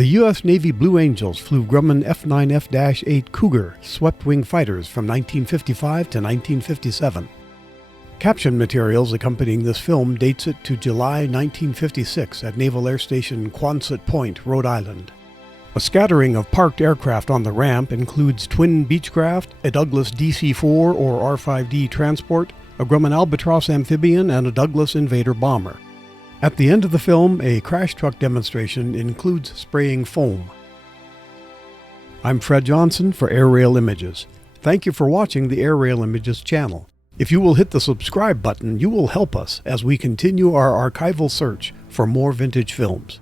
The U.S. Navy Blue Angels flew Grumman F9F-8 Cougar swept-wing fighters from 1955 to 1957. Caption materials accompanying this film dates it to July 1956 at Naval Air Station Quonset Point, Rhode Island. A scattering of parked aircraft on the ramp includes twin Beechcraft, a Douglas DC-4 or R-5D transport, a Grumman Albatross amphibian, and a Douglas Invader bomber. At the end of the film, a crash truck demonstration includes spraying foam. I'm Fred Johnson for Airailimages. Thank you for watching the Airailimages channel. If you will hit the subscribe button, you will help us as we continue our archival search for more vintage films.